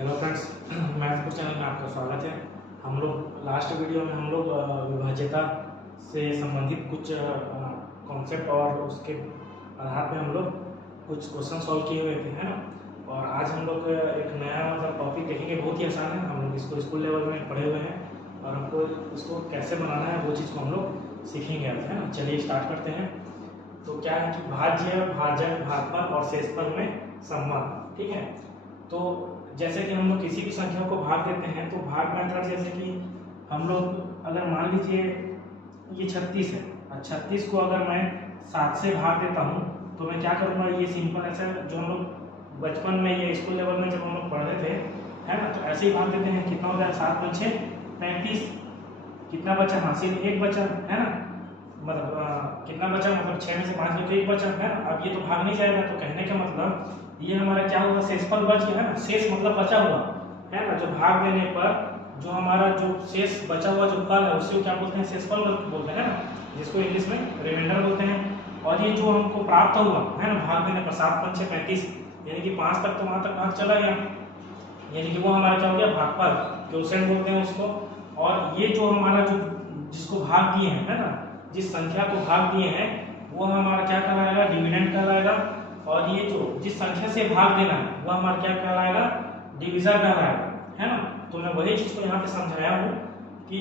Hello friends, maths channel में आपका स्वागत है। हम लोग लास्ट वीडियो में विभाज्यता से संबंधित कुछ कॉन्सेप्ट और उसके आधार पे हम लोग कुछ क्वेश्चन सॉल्व किए हुए थे, है ना। और आज हम लोग एक नया टॉपिक देखेंगे, बहुत ही आसान है। हम लोग इसको स्कूल लेवल में पढ़े हुए हैं और हमको इसको कैसे बनाना है वो चीज़ को हम लोग सीखेंगे आज, है ना। चलिए स्टार्ट करते हैं। तो क्या है कि भाज्य, भाजक, भागफल और शेषफल में संबंध, ठीक है। तो जैसे कि हम लोग किसी भी संख्या को भाग देते हैं तो भाग मेथड, जैसे कि हम लोग अगर मान लीजिए ये 36 है और 36 को अगर मैं 7 से भाग देता हूँ तो मैं क्या करूँगा, ये सिंपल ऐसा जो हम लोग बचपन में या स्कूल लेवल में जब हम लोग पढ़ते थे, है ना, तो ऐसे ही भाग देते हैं। कितना हो जाए, 7 × 6 = 35। कितना बचा, हाँ सिर्फ एक बचा, है ना। मतलब कितना बचा, मतलब 6 में से 5 में तो एक बचा, है ना। अब ये तो भाग नहीं जाएगा, तो कहने का मतलब ये हमारा क्या हुआ, शेषफल बच गया, है ना। शेष मतलब बचा हुआ, है ना। जो भाग देने पर जो हमारा जो शेष बचा हुआ जो फल है उसे क्या बोलते हैं, शेषफल बोलते हैं, ना, जिसको इंग्लिश में रिमाइंडर बोलते हैं। और ये जो हमको प्राप्त हुआ, है ना, भाग देने पर 7 × 6 = 35, यानी कि 5 तक तो वहां तक भाग चला गया, यानी कि वो हमारा क्या हो गया, भागफल, क्वोशिएंट बोलते हैं उसको। और ये जो हमारा जो जिसको भाग दिए हैं, है ना, जिस संख्या को भाग दिए हैं वो हमारा क्या कहलाएगा, डिविडेंड कहलाएगा। और ये जो जिस संख्या से भाग देना है वो हमारा क्या कहलाएगा, डिविजर कहलाएगा, है ना। तो मैं वही चीज को यहाँ पे समझाया हूँ कि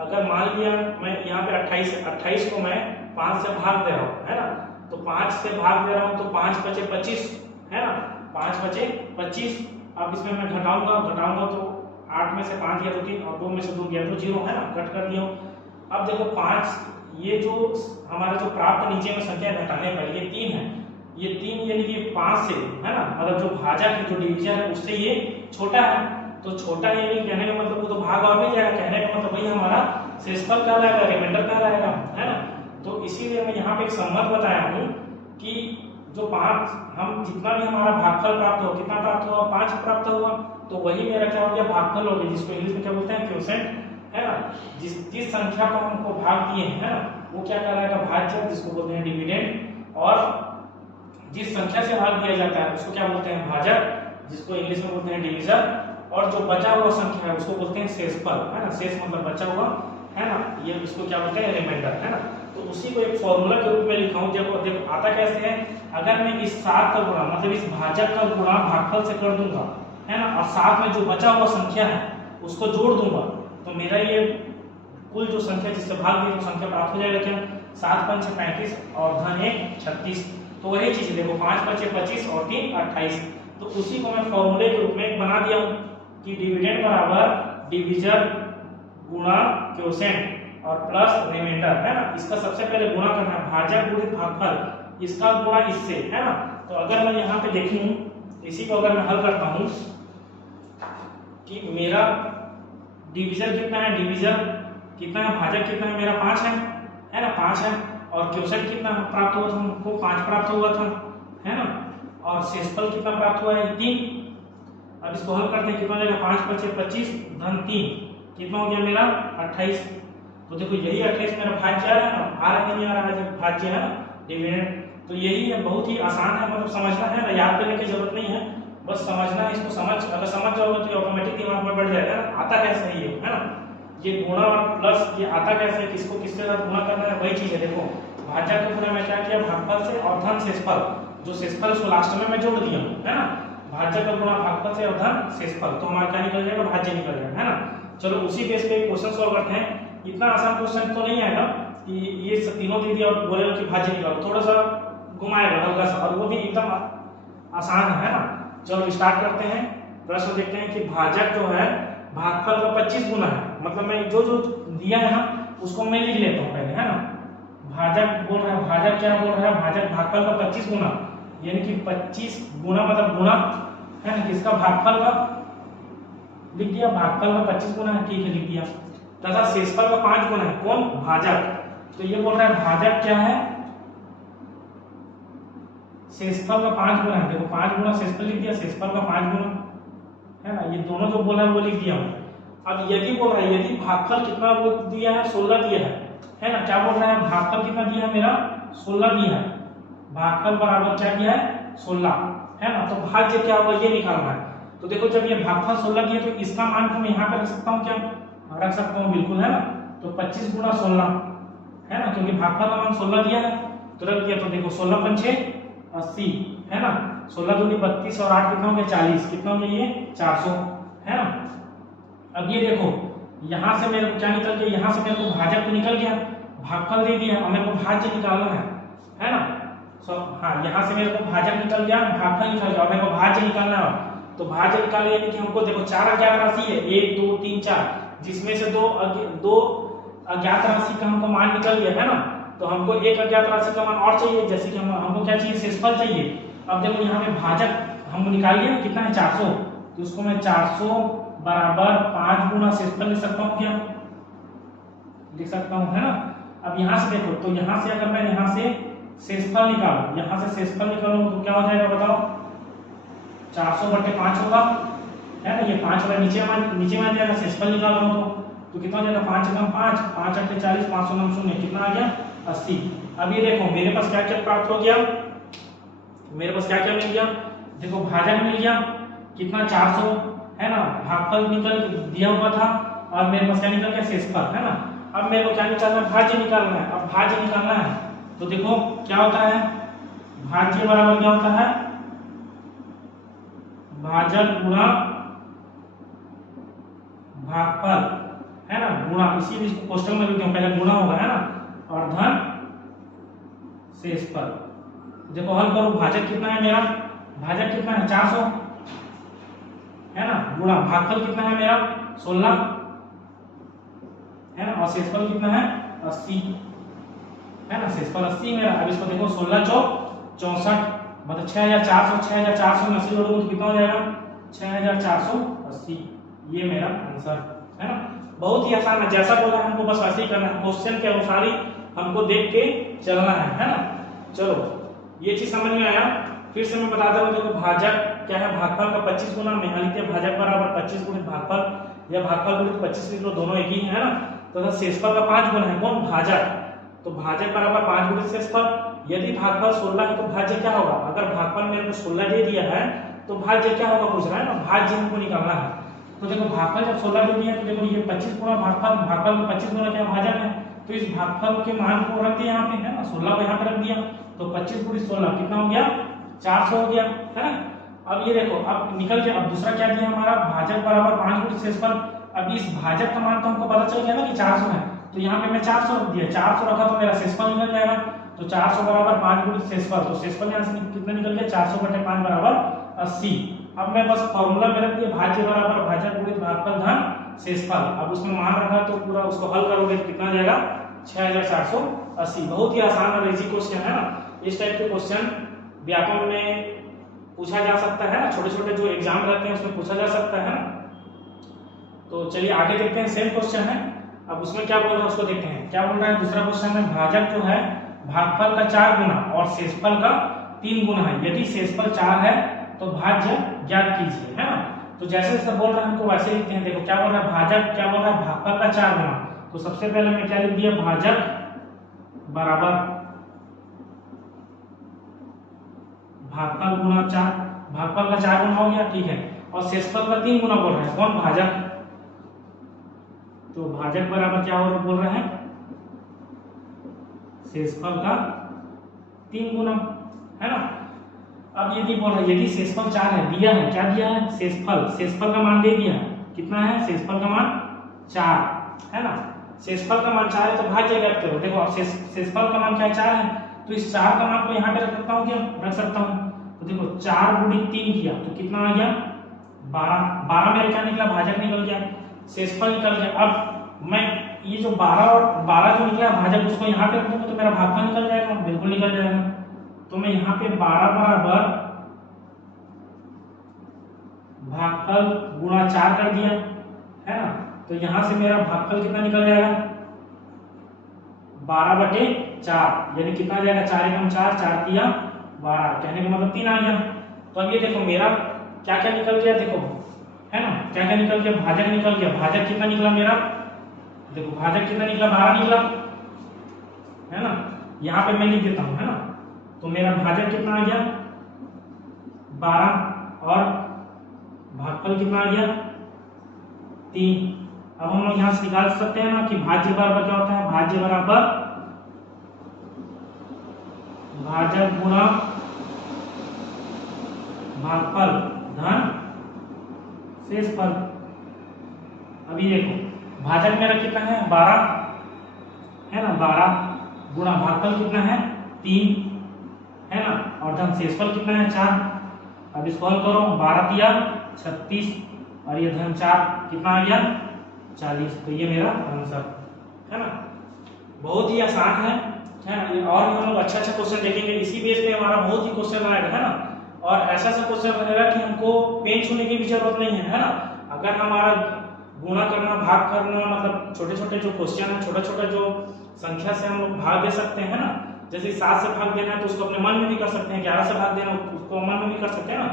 अगर मान लिया मैं यहाँ पे 28 को मैं 5 से भाग दे रहा हूँ, है ना, तो 5 से भाग दे रहा हूँ तो 5 × 5 = 25, है ना। 5 × 5 = 25। अब इसमें मैं घटाऊंगा तो 8 में से 5 गया तो 3 और 2 में से 2 गया तो 0, है ना, कट कर दिया। अब देखो 5, ये जो हमारा जो प्राप्त नीचे में संख्या घटाने पर ये 3 है, ये 3 यानी कि 5 से, है ना, मतलब जो भाजक है, जो डिवीजन है, उससे ये छोटा है। तो छोटा है यानी कहने का मतलब वो तो भाग और नहीं जाएगा, कहने का मतलब वही हमारा शेषफल कहलाएगा, रिमाइंडर कहलाएगा, है ना। तो इसीलिए मैं यहाँ पे एक संबंध बताया हूँ कि जो 5, हम जितना भी हमारा भागफल प्राप्त हो, कितना प्राप्त हुआ, 5 प्राप्त हुआ, तो वही मेरा क्या हो गया, भागफल हो गया, जिसको इंग्लिश में क्या बोलते हैं, क्वोशिएंट, है ना। जिस संख्या को हमको भाग दिए हैं, है ना, वो क्या कहलाएगा, भाज्य, जिसको बोलते हैं डिविडेंड। और जिस संख्या से भाग दिया जाता है उसको क्या बोलते हैं, भाजक, जिसको इंग्लिश में बोलते हैं डिविजन। और जो बचा हुआ संख्या है उसको बोलते हैं शेषफल, है ना। शेष मतलब बचा हुआ, है ना, ये इसको क्या बोलते हैं, रिमाइंडर, है ना। तो उसी को एक फॉर्मूला के रूप में लिखा हूं। देखो आता कैसे है, अगर मैं इस 7 का गुणा, मतलब इस भाजक का गुणा भागफल से कर दूंगा, है ना, और साथ में जो बचा हुआ संख्या है उसको जोड़ दूंगा, तो मेरा ये कुल जो संख्या जिससे भाग दी तो संख्या प्राप्त हो जाएगा, क्या, 7 × 5 = 35 और धन 1 = 36। तो वही चीज देखो, 5 × 5 = 25 और 3 = 28। तो उसी को मैं फॉर्मूले के रूप में बना दिया हूं कि डिविडेंड बराबर डिविजन गुणा क्वोशिएंट और प्लस रिमाइंडर, है ना। इसका सबसे पहले गुणा करना है, भाजक गुणित भागफल, इसका गुणा इससे, है ना। तो अगर मैं यहाँ पे देखूं, इसी को अगर मैं हल करता हूं कि मेरा डिविजन कितना है, डिविजन कितना है, भाजक कितना है, मेरा 5 है ना, 5 है। और क्वोशिएंट कितना प्राप्त हुआ था, हमको 5 प्राप्त हुआ था, है ना। और शेषफल कितना प्राप्त हुआ है, 3। अब इसको हल करते हैं, कितना हो जाएगा, 5 × 5 = 25 धन 3, कितना हो गया मेरा 28। तो देखो यही 28 मेरा भाज्य आ रहा है ना, आ रहा है नहीं आ रहा है, जब भाज्य है ना, डिविडेंड। तो यही है, बहुत ही आसान है, मतलब समझना है ना, याद करने की जरूरत नहीं है, बस समझना है। इसको अगर समझ जाओगे तो ऑटोमेटिक दिमाग में बैठ जाएगा ना। आता कैसे है ये, है ना, ये गुणा और प्लस, ये आता कैसे, किसको किसके साथ गुणा करना है, वही चीज है। देखो भाजक का गुणा मैं क्या किया, भागफल से, और धन शेषफल, जो शेषफल उसको लास्ट में मैं जोड़ दिया, है ना। भाज्य का गुणा भागफल से और धन शेषफल, तो हमारा क्या निकल जाएगा, भाज्य निकल जाएगा, है ना। चलो उसी बेस पे क्वेश्चन सॉल्व करते हैं। इतना आसान क्वेश्चन तो नहीं आएगा कि ये तीनों दे दिया और बोलेगा कि भाज्य निकालो, थोड़ा सा घुमाएगा हल्का सा, और वो भी एकदम आसान है ना। चलो स्टार्ट करते हैं। प्रश्न देखते हैं कि भाजक जो है भागफल का 25 गुना है, मतलब मैं जो जो दिया है ना उसको मैं लिख लेता हूँ पहले, है ना। भाजक बोल रहा है, भाजक क्या बोल रहा है, भाजक भागफल का 25 गुना, यानी कि 25 गुना मतलब गुना, है ना, किसका, भागफल का लिख दिया, भागफल का 25 गुना है, ठीक है, लिख दिया। तथा शेषफल का 5 गुना है, कौन, भाजक। तो ये बोल रहा है भाजक क्या है, शेषफल का 5 गुना है। देखो 5 गुना शेषफल लिख दिया, शेषफल का 5 गुना, है ना, ये दोनों जो बोला है वो लिख दिया। अब यदि बोल रहा है, यदि भागफल कितना वो दिया है, 16 दिया है ना, क्या बोल रहा है, भागफल कितना दिया है मेरा, 16 दिया है, भागफल बराबर क्या किया है, 16, है ना। तो भाज्य क्या होगा ये निकालना है। तो देखो जब ये भागफल 16 की है तो इसका मान को मैं यहाँ पे रख सकता हूँ, क्या रख सकता हूँ, बिल्कुल, है ना। तो 25 गुना 16, है ना, क्योंकि भागफल का मान 16 दिया है तो रख दिया। तो देखो 16 पंचे 80, है ना, 16 दूनी 32 और 8 कितना हो गया 40, कितना हो गया ये 400, है ना। अब ये देखो यहाँ से मेरे को क्या निकल गया, यहाँ से मेरे को भाजक तो निकल गया, भागफल दे दिया, और मेरे को भाज्य निकालना है ना। हाँ, यहाँ से मेरे को भाजक निकल गया, भागफल निकल गया, और मेरे को भाज्य निकालना है। तो भाज्य निकालना यानी कि हमको देखो 4 अज्ञात राशि है, 1 2 3 4, जिसमें से दो अज्ञात राशि का हमको मान निकल गया, है ना। तो हमको एक अज्ञात राशि का मान और चाहिए, जैसे कि हमको क्या चाहिए, शेषफल चाहिए। अब देखो यहाँ पे भाजक हम निकाल लिया, कितना है 400, तो उसको मैं 400 बराबर 5 गुना शेषफल लिख सकता हूँ, क्या लिख सकता हूँ, है ना। अब यहाँ से देखो, तो यहाँ से अगर मैं यहाँ से शेषफल निकालूं, यहाँ से शेषफल निकालूं तो क्या हो जाएगा बताओ, 400/5 होगा, है ना। ये 5 होगा, नीचे में आ जाएगा, शेषफल निकाल रहा हूँ तो कितना हो जाएगा, 5 × 5 5 × 8 = 40, 500 × 0 कितना आ गया 80। अब ये देखो मेरे पास क्या क्या प्राप्त हो गया, मेरे पास क्या क्या मिल गया, देखो भाजक मिल गया कितना 400, है ना, भागफल निकल दिया हुआ था, और मेरे पास क्या निकल गया शेषफल, है ना। अब मेरे को क्या निकालना है, भाज्य निकालना है। अब भाज्य निकालना है तो देखो क्या होता है, भाज्य बराबर क्या होता है, भाजक गुणा भागफल, है ना, गुणा, इसी क्वेश्चन में लिखते हैं पहले गुणा होगा, है ना, और धन शेषफल। देखो हल करो, भाजक कितना है मेरा, भाजक कितना है 400, है ना, गुणा भागफल कितना है मेरा 16, है ना, और शेषफल कितना है 80, है ना, शेषफल 80 मेरा। अब इसको देखो 16 चौक 64, मतलब 6400 में 80 जोड़ोगे तो कितना हो जाएगा 6480, ये मेरा आंसर, है ना। बहुत ही आसान है, जैसा बोला है हमको बस वैसे ही करना है, क्वेश्चन के अनुसार ही हमको देख के चलना है ना। चलो ये चीज समझ में आया, फिर से मैं बताता हूँ। देखो भाजक क्या है, भागफल का 25 गुना, में यहाँ लिखते भाजक बराबर 25 गुणित भागफल, या भागफल गुणित 25 लिख लो, दोनों एक ही है ना। तो शेषफल का 5 गुना है कौन, भाजक, तो भाजक बराबर 5 गुणित शेषफल। यदि भागफल 16 है तो भाज्य क्या होगा, अगर भागफल मेरे को 16 दे दिया है तो भाज्य क्या होगा पूछ रहा है ना, भाज्य हमको निकालना है। तो देखो भागफल जब 16 दे दिया है तो देखो ये 25 गुना भागफल, भागफल में 25 गुना क्या भाजक है, तो इस भागफल के मान को रख दिया यहाँ पे, है ना, 16 को यहाँ पे रख दिया, तो 25 गुणित 16 कितना हो गया 400 हो गया, है ना। अब ये देखो अब निकल गया। अब दूसरा क्या दिया हमारा, भाजक बराबर 5 गुणित शेषफल। अब इस भाजक का मान तो हमको पता चल गया ना कि 400 है, तो यहाँ पे मैं 400 रख दिया, 400 रखा तो मेरा शेषफल निकल जाएगा। तो 400 बराबर 5 गुणित शेषफल, तो शेषफल यहाँ से कितना निकल गया 400/5 बराबर 80। अब मैं बस फॉर्मूला में रख दिया, भाज्य बराबर भाजक गुणित भागफल धन शेषफल। अब उसमें मान रखा तो पूरा उसको हल करोगे तो कितना जाएगा 6480। बहुत ही आसान और इजी क्वेश्चन है ना। इस टाइप के क्वेश्चन व्याकरण में पूछा जा सकता है ना, छोटे छोटे जो एग्जाम रहते हैं उसमें पूछा जा सकता है ना। तो चलिए आगे देखते हैं, सेम क्वेश्चन है। अब उसमें क्या बोल रहा है उसको देखते हैं, क्या बोल रहा है दूसरा क्वेश्चन में, भाजक जो है भागफल का 4 गुना और शेषफल का 3 गुना है, यदि शेषफल 4 है तो भाज्य ज्ञात कीजिए, है ना। तो जैसे जैसे बोल रहा है हमको वैसे लिखते हैं। देखो क्या बोल रहा है, भाजक क्या बोल रहा है, भागफल का 4 गुना, तो सबसे पहले मैं क्या लिख दिया, भाजक बराबर भागफल गुना 4, भागफल का 4 गुना हो गया, ठीक है, और शेषफल का 3 गुना बोल रहा है कौन, भाजक, तो भाजक बराबर क्या बोल रहे हैं, शेषफल का 3 गुना, है ना। अब यदि बोल रहा है यदि शेषफल 4 है, दिया है, क्या दिया है शेषफल का मान दे दिया, कितना है शेषफल का मान 4, है ना। शेषफल का मान 4 है तो भाज्य ज्ञात करो। देखो अब शेषफल का मान क्या है 4 है, तो इस 4 का मान को यहाँ पे रख सकता हूँ, क्या रख सकता हूँ, तो देखो 4 गुणित 3 किया तो कितना आ गया 12 मेरे क्या निकला, भाजक निकल गया, शेषफल निकल गया। अब मैं ये जो 12 जो निकला भाजक उसको यहाँ पे रख दूंगा तो मेरा भागफल निकल जाएगा, बिल्कुल निकल जाएगा। तो मैं यहाँ पे 12 बराबर भागफल गुणा 4 कर दिया, है ना। तो यहाँ से मेरा भागफल कितना निकल जाएगा 12/4, यानी कितना आ जाएगा 4 × 4, 4 × 12, कहने का मतलब 3 आ गया। तो अब ये देखो मेरा क्या क्या निकल गया, देखो है ना, क्या क्या निकल गया, भाजक निकल गया, भाजक कितना निकला मेरा, देखो भाजक कितना निकला 12 निकला, है ना। यहाँ पे मैं लिख देता हूँ, है ना, तो मेरा भाजक कितना आ गया 12 और भागफल कितना आ गया 3। अब हम लोग यहाँ से निकाल सकते हैं ना कि भाज्य बराबर क्या होता है, भाज्य बराबर भाजक गुणा भागफल धन शेषफल। अभी देखो भाजक मेरा कितना है 12 है ना, 12 गुणा भागफल कितना है 3 है ना, और धन शेषफल कितना है 4। अब इसको हल करो, 12 तिया 36 और ये धन 4 कितना आ गया 40। तो ये मेरा आंसर है ना, बहुत ही आसान है ना। और हम लोग अच्छा क्वेश्चन देखेंगे, इसी बेस पे हमारा बहुत ही क्वेश्चन आएगा है ना। और ऐसा क्वेश्चन बनेगा कि हमको पेन छूने की भी जरूरत नहीं है ना। अगर हमारा गुणा करना भाग करना मतलब छोटे छोटे जो क्वेश्चन है, छोटा छोटा जो संख्या से हम लोग भाग दे सकते हैं ना, जैसे 7 से भाग देना है तो उसको अपने मन में भी कर सकते हैं, 11 से भाग देना उसको मन में भी कर सकते हैं ना,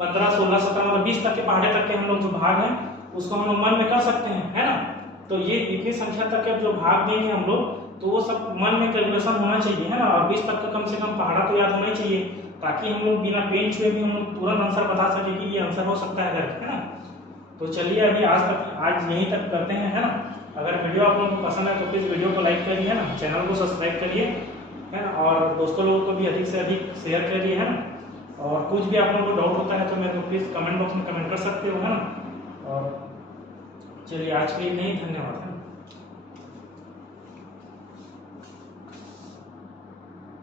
15 16 17 मतलब 20 तक के पहाड़े तक के हम लोग जो भाग हैं उसको हम लोग मन में कर सकते हैं है ना। तो ये इतनी संख्या तक के जो भाग देंगे हम लोग तो वो सब मन में कैलकुलेशन होना चाहिए है ना, और 20 तक का कम से कम पहाड़ा तो याद होना ही चाहिए, ताकि हम लोग बिना पेन छुए भी हम लोग तुरंत आंसर बता सके कि ये आंसर हो सकता है करके है ना। तो चलिए अभी आज यहीं तक करते हैं है ना। अगर वीडियो आप लोगों को पसंद है तो प्लीज़ वीडियो को लाइक करिए है ना, चैनल को सब्सक्राइब करिए है ना, और दोस्तों लोगों को भी अधिक से अधिक शेयर करिए है ना। और कुछ भी आप लोगों को डाउट होता है तो मेरे को प्लीज़ कमेंट बॉक्स में कमेंट कर सकते हो है ना। और चलिए आज के लिए नहीं, धन्यवाद।